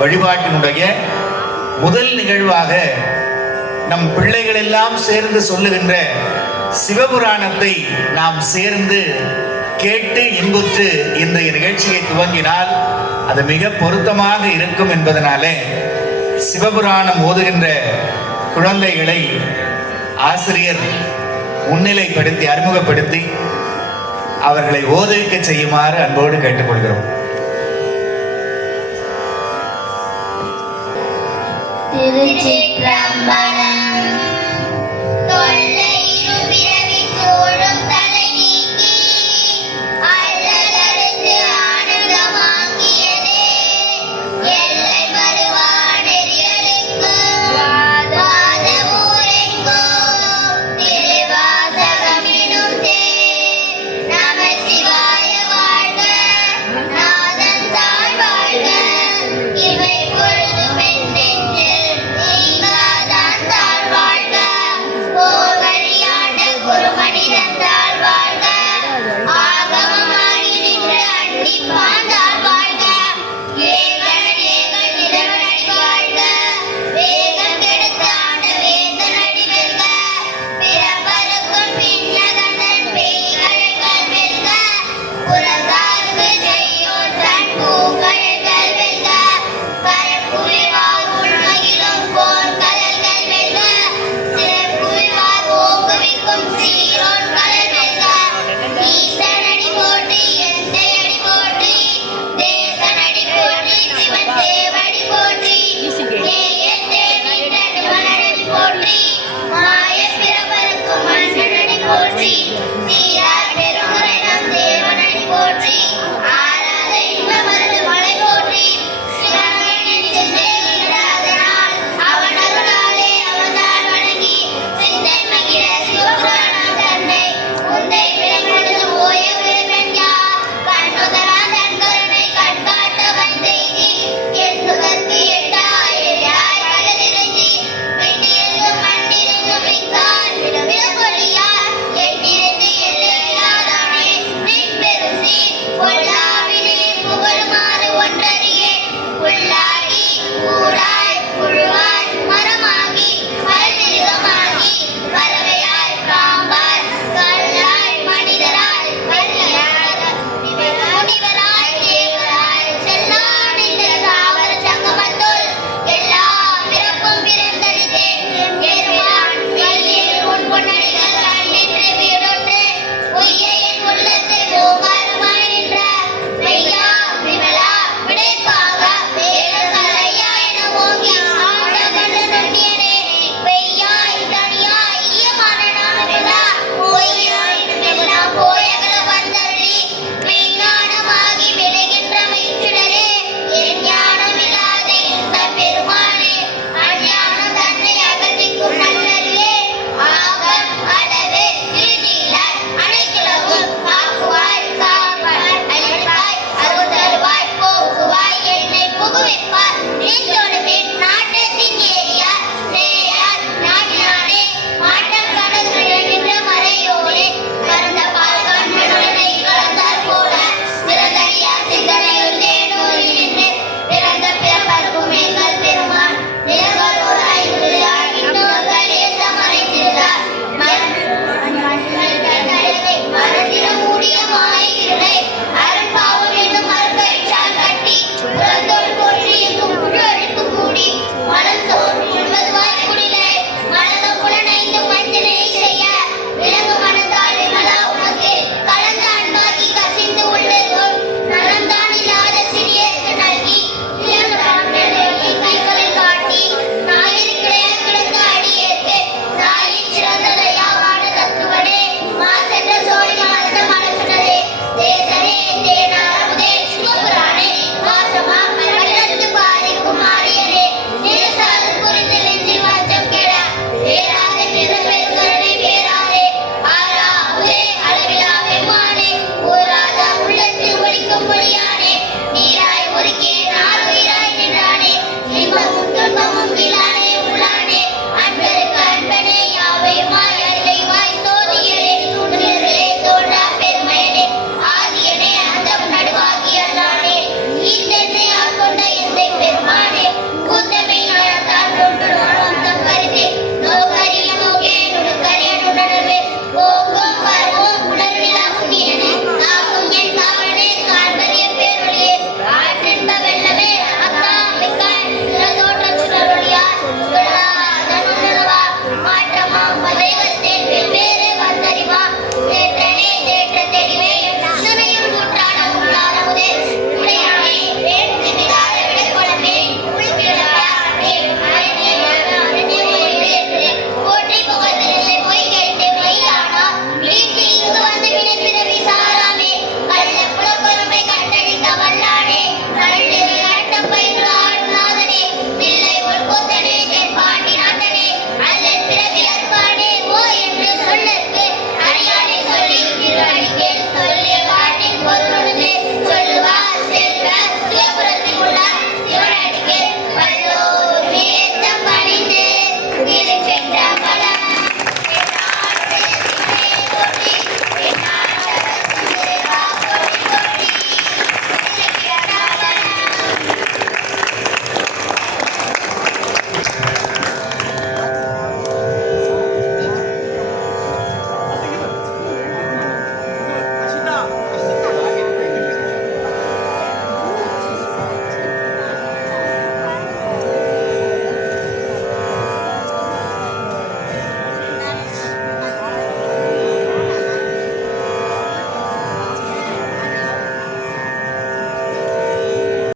வழிபாட்டினுடைய முதல் நிகழ்வாக நம் பிள்ளைகள் எல்லாம் சேர்ந்து சொல்லுகின்ற சிவபுராணத்தை நாம் சேர்ந்து கேட்டு இன்புற்று இன்றைய நிகழ்ச்சியை துவங்கினால் அது மிக பொருத்தமாக இருக்கும் என்பதனாலே சிவபுராணம் ஓதுகின்ற குழந்தைகளை ஆசிரியர் முன்னிலைப்படுத்தி அறிமுகப்படுத்தி அவர்களை ஓதுவிக்க செய்யுமாறு அன்போடு கேட்டுக்கொள்கிறோம். திருச்சிற்றம்பலம்